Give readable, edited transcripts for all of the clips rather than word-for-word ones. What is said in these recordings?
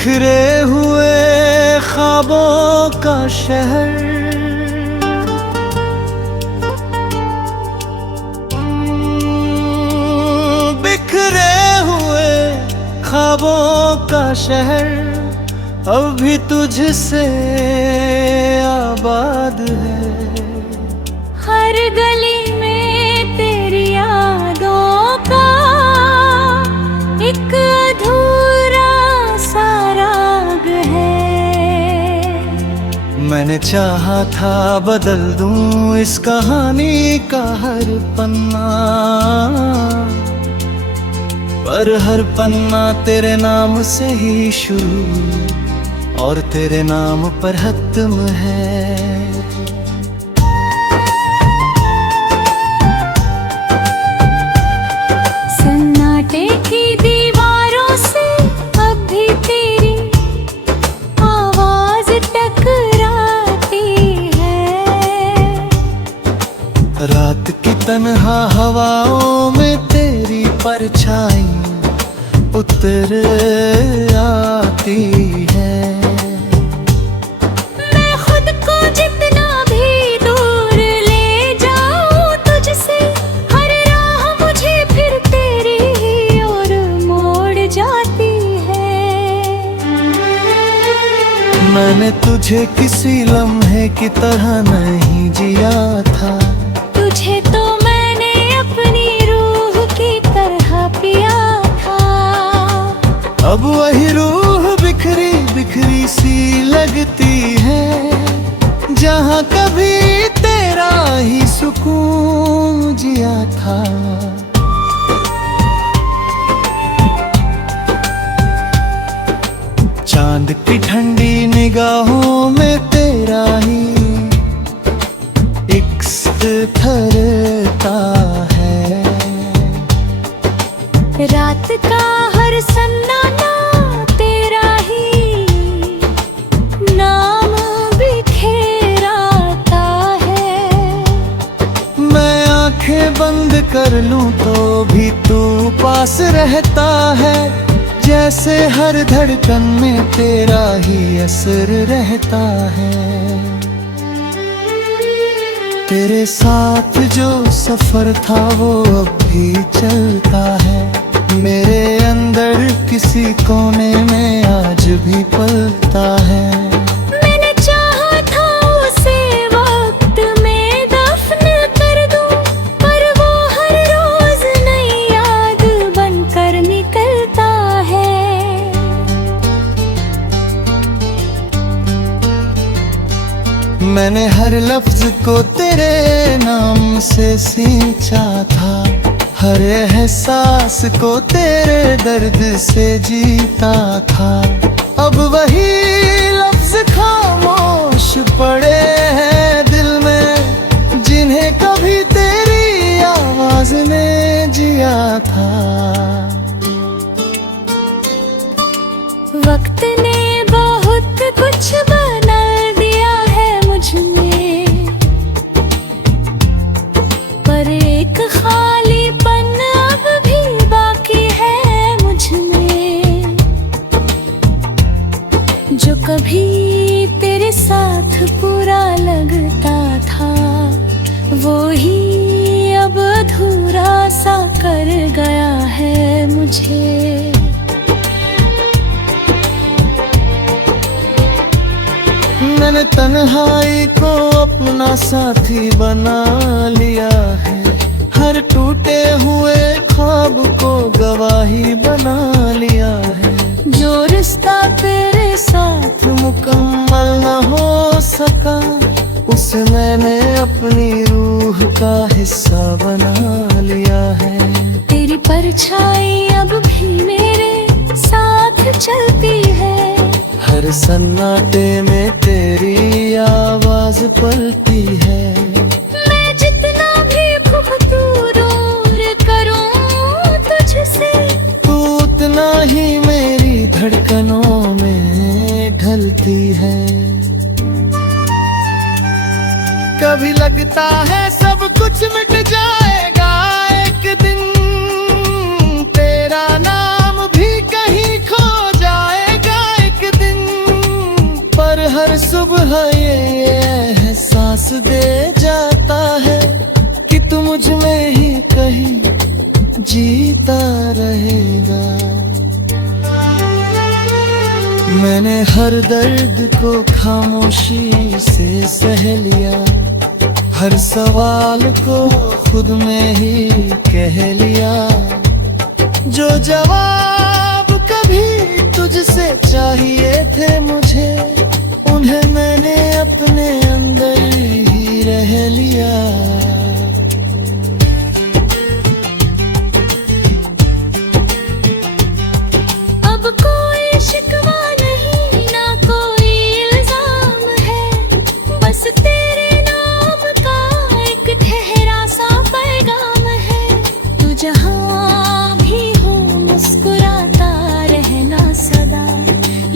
बिखरे हुए ख्वाबों का शहर, बिखरे हुए ख्वाबों का शहर अब भी तुझसे आबाद है। हर गली में तेरी यादों का एक अधूरा सा राग है। मैंने चाहा था बदल दूं इस कहानी का हर पन्ना, पर हर पन्ना तेरे नाम से ही शुरू और तेरे नाम पर खत्म है। सन्नाटे की दीवारों से अब भी तेरी आवाज टकराती है। रात की तन्हा हवाओं में तेरी परछाई उतर आती है। मैं खुद को जितना भी दूर ले जाऊं तुझसे, हर राह मुझे फिर तेरी ही ओर मोड़ जाती है। मैंने तुझे किसी लम्हे की तरह नहीं जिया था, तुझे तो मैंने अपनी रूह की तरह पिया था। अब वही रूह बिखरी बिखरी सी लगती है, जहाँ कभी तेरा ही सुकून जिया था। चांद की ठंडी निगाहों में तेरा ही इक्स ठहरता है। रात का हर सन्नाटा तेरा ही नाम बिखेराता है। मैं आंखें बंद कर लूं तो भी तू पास रहता है, जैसे हर धड़कन में तेरा ही असर रहता है। तेरे साथ जो सफर था वो अब भी चलता है, मेरे अंदर किसी कोने में आज भी पलता है। मैंने चाहा था उसे वक्त में दफन कर दूं, पर वो हर रोज नई याद बनकर निकलता है। मैंने हर लफ्ज को तेरे नाम से सींचा था, हर एहसास को तेरे दर्द से जीता था। अब वही लफ्ज खामोश पड़े हैं दिल में, जिन्हें कभी तेरी आवाज ने जिया था। वक्त ने बहुत कुछ बदल दिया है मुझ में, पर एक खालीपन अब भी बाकी है मुझ में। जो कभी तेरे साथ पूरा लगता था, वो ही अब अधूरा सा कर गया है मुझे। मैंने तन्हाई को अपना साथी बना लिया है, हर टूटे हुए ख्वाब को गवाही बना लिया है। जो रिश्ता तेरे साथ मुकम्मल न हो सका, उसे मैंने अपनी रूह का हिस्सा बना लिया है। तेरी परछाई अब भी मेरे साथ चलती है, हर सन्नाटे में तेरी आवाज पलती है। मैं जितना भी खुद दूर करूं तुझसे, तू उतना ही मेरी धड़कनों में ढलती है। कभी लगता है सब कुछ मिट जाएगा एक दिन, तेरा नाम भी कहीं खो जाएगा एक दे जाता है कि तू मुझ में ही कहीं जीता रहेगा। मैंने हर दर्द को खामोशी से सह लिया, हर सवाल को खुद में ही कह लिया। जो जवाब कभी तुझसे चाहिए थे मुझे, उन्हें मैंने अपने अंदर ही रह लिया। अब कोई शिकवा नहीं, ना कोई इल्जाम है, बस तेरे नाम का एक ठहरा सा पैगाम है। तू जहाँ भी हो मुस्कुराता रहना सदा,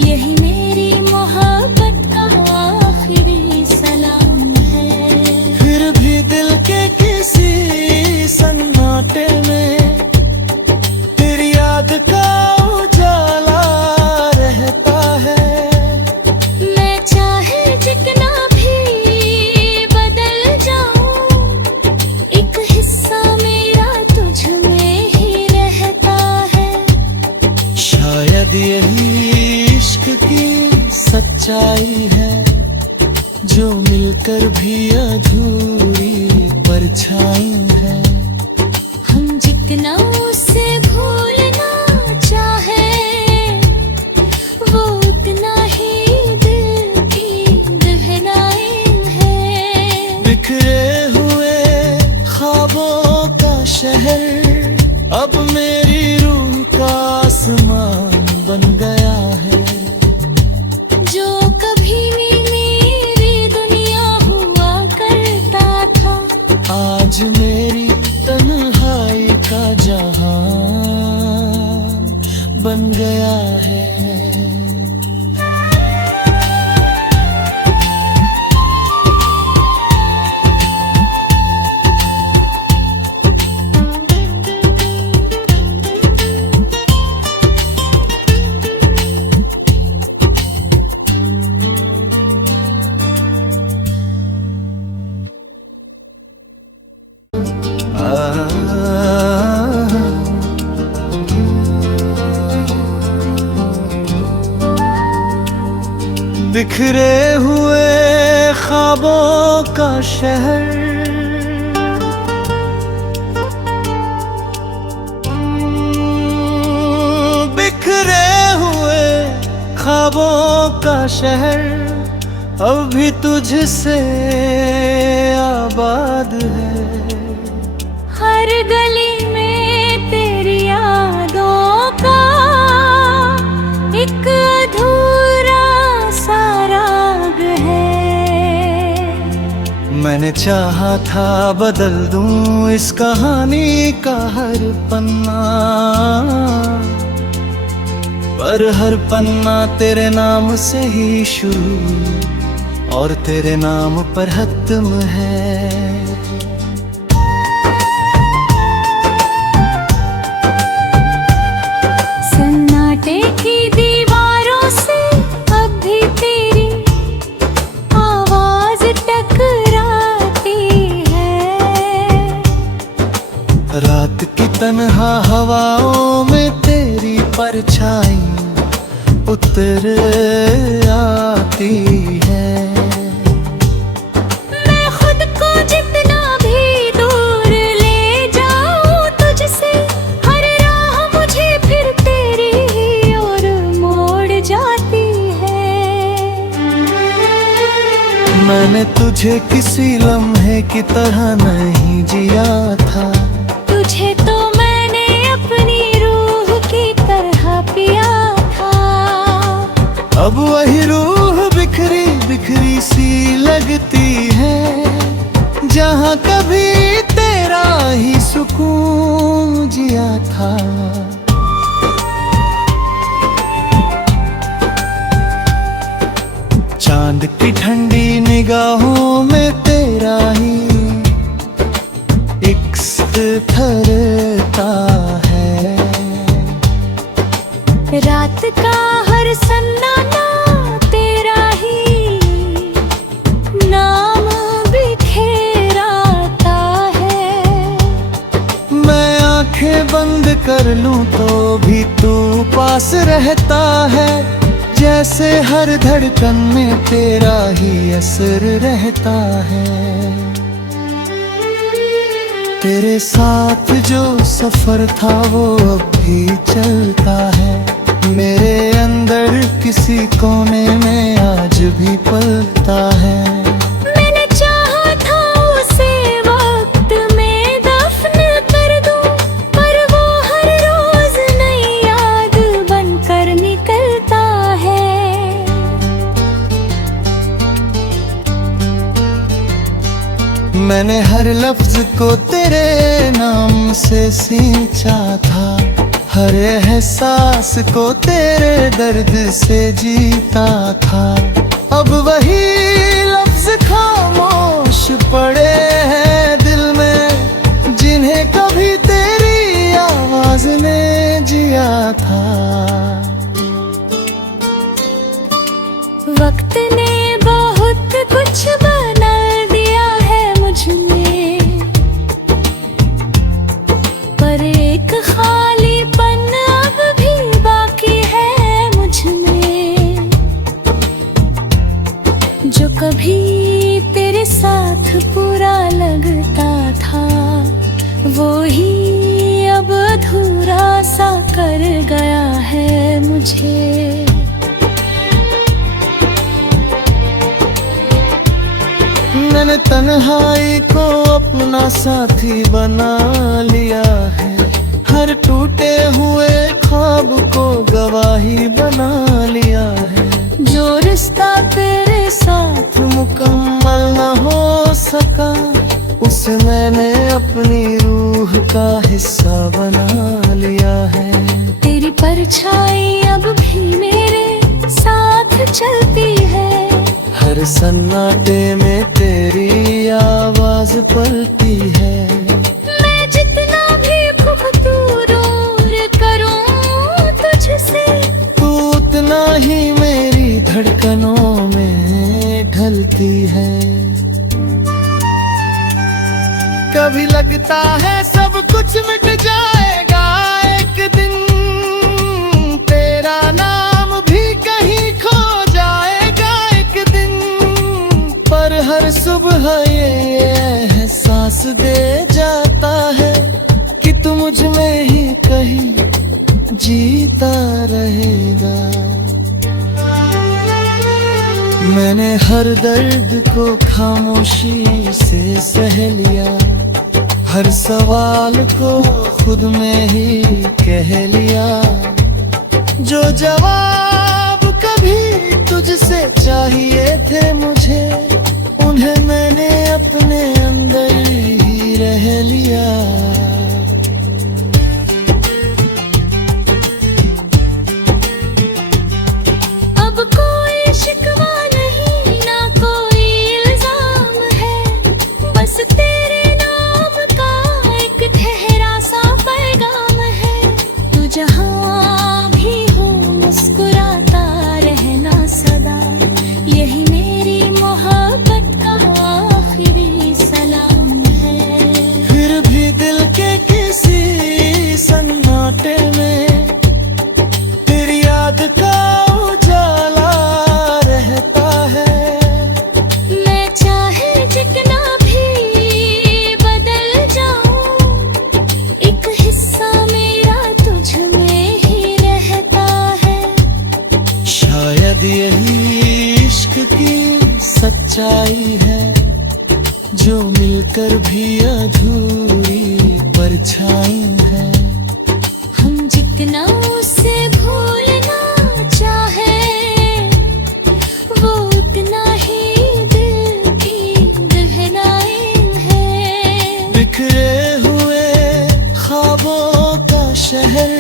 यही मेरी मोहब्बत का आखिरी सलाम है। फिर भी दिल के किसी सन्नाटे में तेरी याद का उजाला रहता है। मैं चाहे जितना भी बदल जाऊं, एक हिस्सा मेरा तुझ में ही रहता है। शायद यही इश्क की सच्चाई है, जो मिलकर भी अधूरी परछाई है। हम जितना उसे भूलना चाहे, वो उतना ही दिल की गहराई है। बिखरे हुए ख्वाबों का शहर अब मेरी रूह का आसमान बन गया है। जो कभी मेरी दुनिया हुआ करता था, आज मेरी तन्हाई का जहां बन गया है। बिखरे हुए ख्वाबों का शहर बिखरे हुए ख्वाबों का शहर अब भी तुझसे आबाद है। हर गली में तेरी यादों का एक अधूरा सा राग है। मैंने चाहा था बदल दूं इस कहानी का हर पन्ना, पर हर पन्ना तेरे नाम से ही शुरू और तेरे नाम पर खत्म है। सन्नाटे की दीवारों से अब भी तेरी आवाज टकराती है। रात की तन्हा हवाओं में तेरी परछाई उतर आती है। मैं खुद को जितना भी दूर ले जाऊं तुझसे, हर राह मुझे फिर तेरी ही ओर मोड़ जाती है। मैंने तुझे किसी लम्हे की तरह नहीं जिया था, तुझे तो मैंने अपनी रूह की तरह पिया था। अब वही रूह बिखरी बिखरी सी लगती है, जहाँ कभी तेरा ही सुकून जिया था। चांद की ठंडी निगाहों में तेरा ही इक्स ठहरता है। रात का हर सन्नाटा तेरा ही नाम भी कर लूं तो भी तू पास रहता है, जैसे हर धड़कन में तेरा ही असर रहता है। तेरे साथ जो सफर था वो अब भी चलता है, मेरे अंदर किसी कोने में आज भी पलता है। मैंने चाहा था उसे वक्त में दफन कर दूं, पर वो हर रोज नई याद बनकर निकलता है। मैंने हर लफ्ज को तेरे नाम से सींचा था, हर एहसास को तेरे दर्द से जीता था। अब वही लफ्ज खामोश पड़े हैं दिल में, जिन्हें कभी तेरी आवाज ने जिया था। वक्त ने बहुत कुछ बदल दिया है मुझ में, पर एक खालीपन अब भी बाकी है मुझ में। जो कभी तेरे साथ पूरा लगता था, वो ही अब अधूरा सा कर गया है मुझे। मैंने तन्हाई को अपना साथी बना लिया है, हर टूटे हुए ख्वाब को गवाही बना लिया है। जो रिश्ता तेरे साथ मुकम्मल न हो सका, उसे मैंने अपनी रूह का हिस्सा बना लिया है। तेरी परछाई अब भी मेरे साथ चलती है, हर सन्नाटे में तेरी आवाज पलती है। मैं जितना भी दूर करूं तुझसे, तू उतना ही मेरी धड़कनों में ढलती है। कभी लगता है सब कुछ मिट जाएगा एक दिन, तेरा नाम भी कहीं खो जाएगा एक दिन, पर हर सुबह ये एहसास दे जाता है कि तू मुझ में ही कहीं जीता रहेगा। मैंने हर दर्द को खामोशी से सह लिया, हर सवाल को खुद में ही कह लिया। जो जवाब कभी तुझसे चाहिए थे मुझे, उन्हें मैंने अपने अंदर ही रह लिया। अब कोई शिकवा नहीं ना कोई इल्जाम है, बस तेरे नाम का एक ठहरा सा पैगाम है। तू जहाँ भी हो मुस्कुराता रहना सदा, यही मेरी मोहब्बत का आखिरी सलाम है। फिर भी दिल के किसी सन्नाटे में तेरी याद का उजाला रहता है। मैं चाहे जितना भी बदल जाऊं, एक हिस्सा मेरा तुझ में ही रहता है। शायद यही इश्क की सच्चाई है, जो मिलकर भी अधूरी परछाई है। हम जितना उसे भूलना चाहे, वो उतना ही दिल की गहराई है। बिखरे हुए ख्वाबों का शहर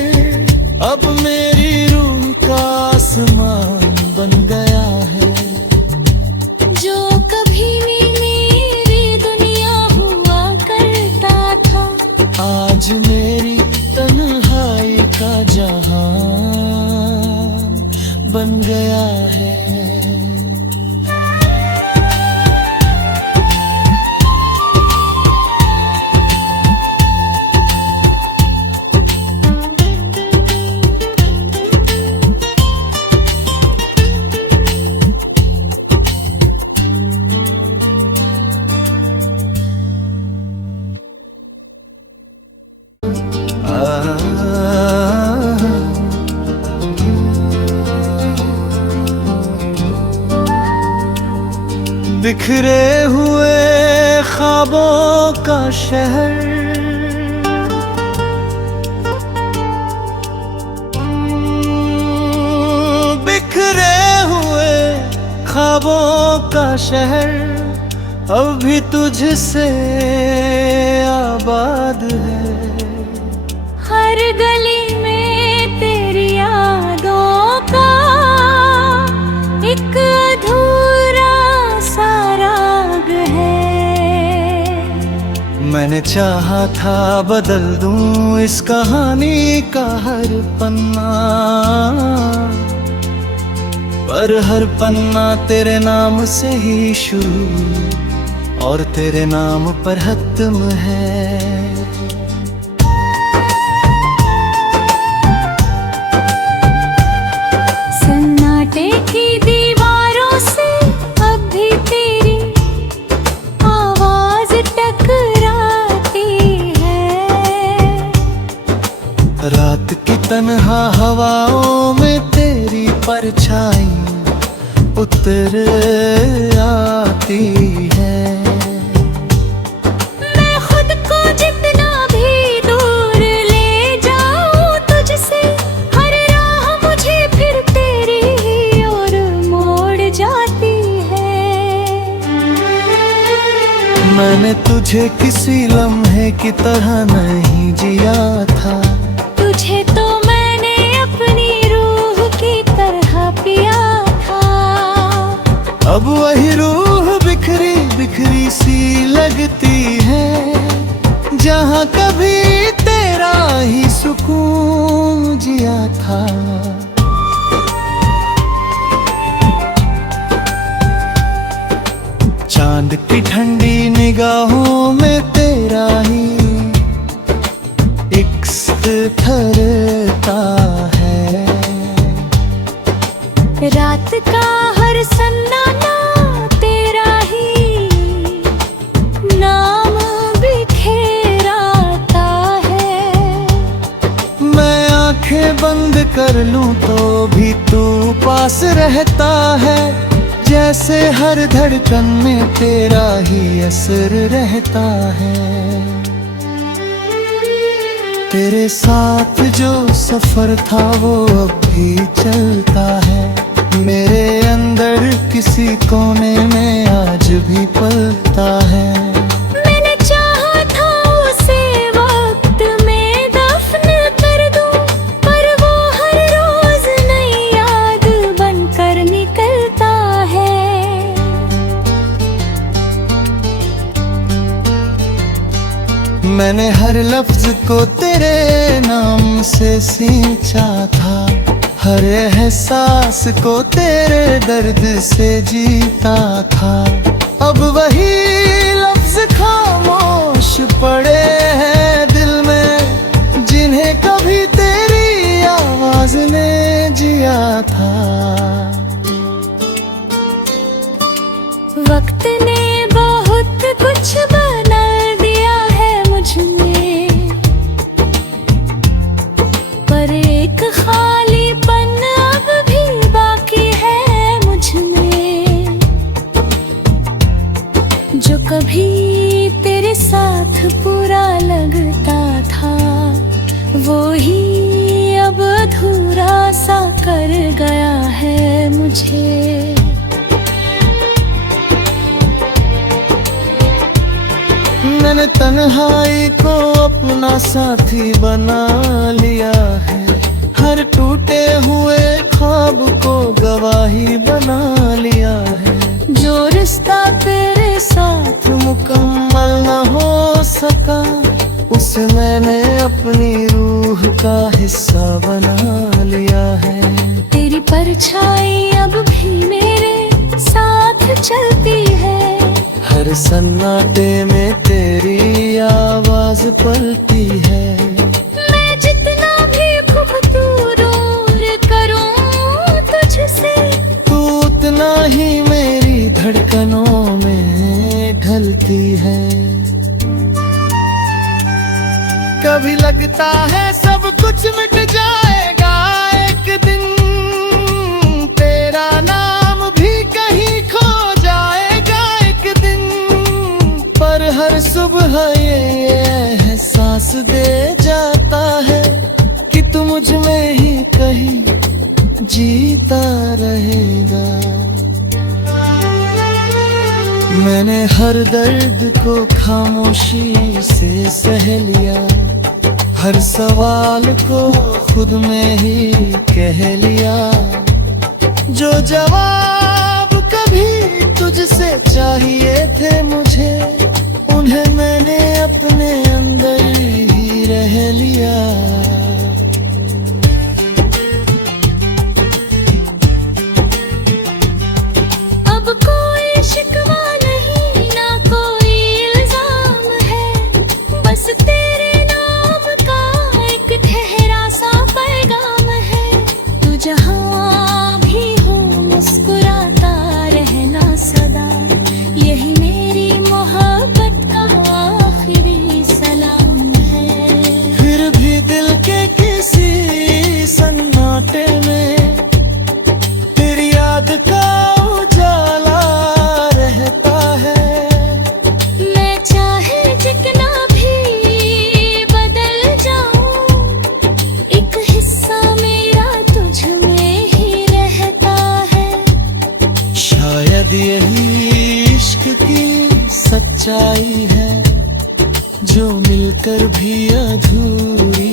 अब मेरी रूह का आसमान बन गया है। जो कभी मेरी दुनिया हुआ करता था, आज मेरी तन्हाई का जहां बन गया है। बिखरे हुए ख्वाबों का शहर, बिखरे हुए ख्वाबों का शहर अब भी तुझसे आबाद है। हर गली में तेरी यादों का एक अधूरा सा राग है। मैंने चाहा था बदल दूं इस कहानी का हर पन्ना, पर हर पन्ना तेरे नाम से ही शुरू और तेरे नाम पर खत्म है। सन्नाटे की दीवारों से अब भी तेरी आवाज टकराती है। रात की तन्हा हवाओं में तेरी परछाई उतर आती है। मैं खुद को जितना भी दूर ले जाऊं तुझसे, हर राह मुझे फिर तेरी ही ओर मोड़ जाती है। मैंने तुझे किसी लम्हे की तरह नहीं जिया था, तुझे तो मैंने अपनी रूह की तरह पिया था। अब वही रूह बिखरी बिखरी सी लगती है, जहाँ कभी तेरा ही सुकून जिया था। चांद की ठंडी निगाहों में तेरा ही इश्क ठहरता है। रात का हर सन्नाटा तेरा ही नाम बिखेराता है। मैं आंखें बंद कर लूं तो भी तू पास रहता है, जैसे हर धड़कन में तेरा ही असर रहता है। तेरे साथ जो सफर था वो अब भी चलता है, मेरे अंदर किसी कोने में आज भी पलता है। मैंने चाहा था उसे वक्त में दफन कर दूं, पर वो हर रोज नई याद बनकर निकलता है। मैंने हर लफ्ज को तेरे नाम से सींचा था, हर एहसास को तेरे दर्द से जीता था। अब वही लफ्ज खामोश पड़े हैं दिल में, जिन्हें कभी तेरी आवाज ने जिया था। वक्त ने बहुत कुछ बदल दिया है मुझ में, पर एक खालीपन अब भी बाकी है मुझ में। जो कभी तेरे साथ पूरा लगता था, वो ही अब अधूरा सा कर गया है मुझे। मैंने तन्हाई को अपना साथी बना लिया है, हर टूटे हुए ख्वाब को गवाही बना लिया है। जो रिश्ता तेरे साथ मुकम्मल न हो सका, उसे मैंने अपनी रूह का हिस्सा बना लिया है। तेरी परछाई अब भी मेरे साथ चलती है, हर सन्नाटे में तेरी आवाज पलती है। मैं जितना भी खुद दूर करूं तुझसे, तू उतना ही मेरी धड़कनों में ढलती है। कभी लगता है सब कुछ मिट जाएगा एक दिन, तेरा नाम भी कहीं खो जाएगा एक सुबह ये एहसास दे जाता है कि तू मुझ में ही कहीं जीता रहेगा। मैंने हर दर्द को खामोशी से सह लिया, हर सवाल को खुद में ही कह लिया। जो जवाब कभी तुझसे चाहिए थे मुझे, उन्हें मैंने अपने अंदर ही रह लिया। अब कोई शिकवा नहीं, ना कोई इल्जाम है, बस तेरे नाम का एक ठहरा सा पैगाम है। तू जहाँ भी हो मुस्कुराता रहना सदा, यही मेरी मोहब्बत का आखिरी सलाम है। फिर भी दिल के किसी सन्नाटे में तेरी याद का उजाला रहता है। मैं चाहे जितना भी बदल जाऊं, एक हिस्सा मेरा तुझ में ही रहता है। शायद यही इश्क की सच्चाई है, जो मिलकर भी अधूरी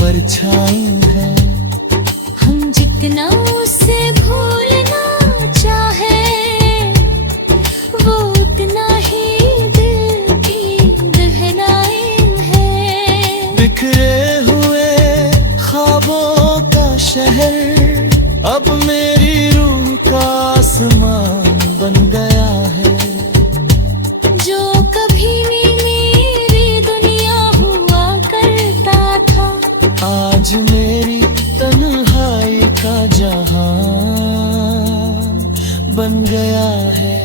परछाई है। हम जितना उसे भूलना चाहे, वो उतना ही दिल की गहराई है। बिखरे हुए ख्वाबों का शहर अब मेरी रूह का आसमान बन गया है। जो कभी मेरी दुनिया हुआ करता था, आज मेरी तन्हाई का जहां बन गया है।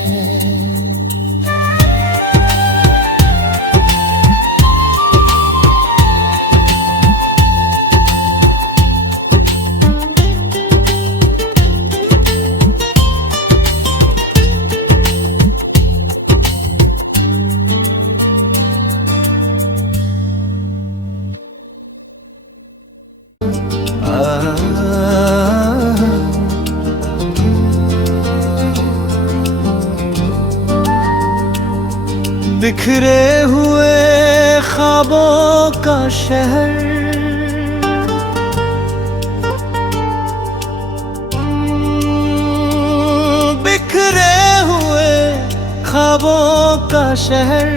बिखरे हुए ख्वाबों का शहर बिखरे हुए ख्वाबों का शहर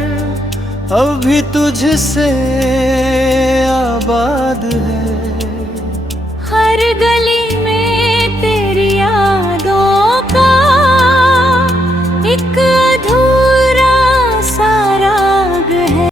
अब भी तुझसे आबाद है। हर गली